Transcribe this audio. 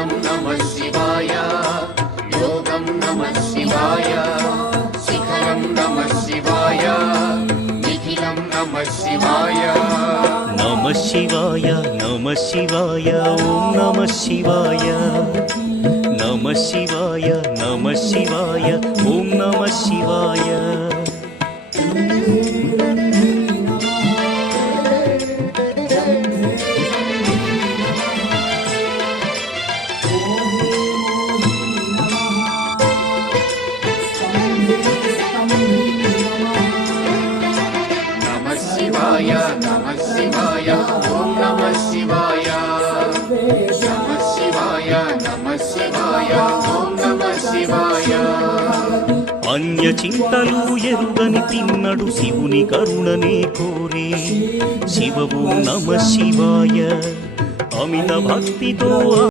ध्यानं नमः शिवाय योगं नमः शिवाय शिखरं नमः शिवाय निखिलं नमः शिवाय नमः शिवाय नमः शिवाय ओम नमः शिवाय नमः शिवाय नमः शिवाय ओम नमः शिवाय नमः शिवाय ओम नमः शिवाय नमः शिवाय ओम नमः शिवाय अन्य చింతలు ఎరుగని తిన్నడు శివుని కరుణనే కోరే శివ ఓం నమః శివాయ అమిత భక్తితో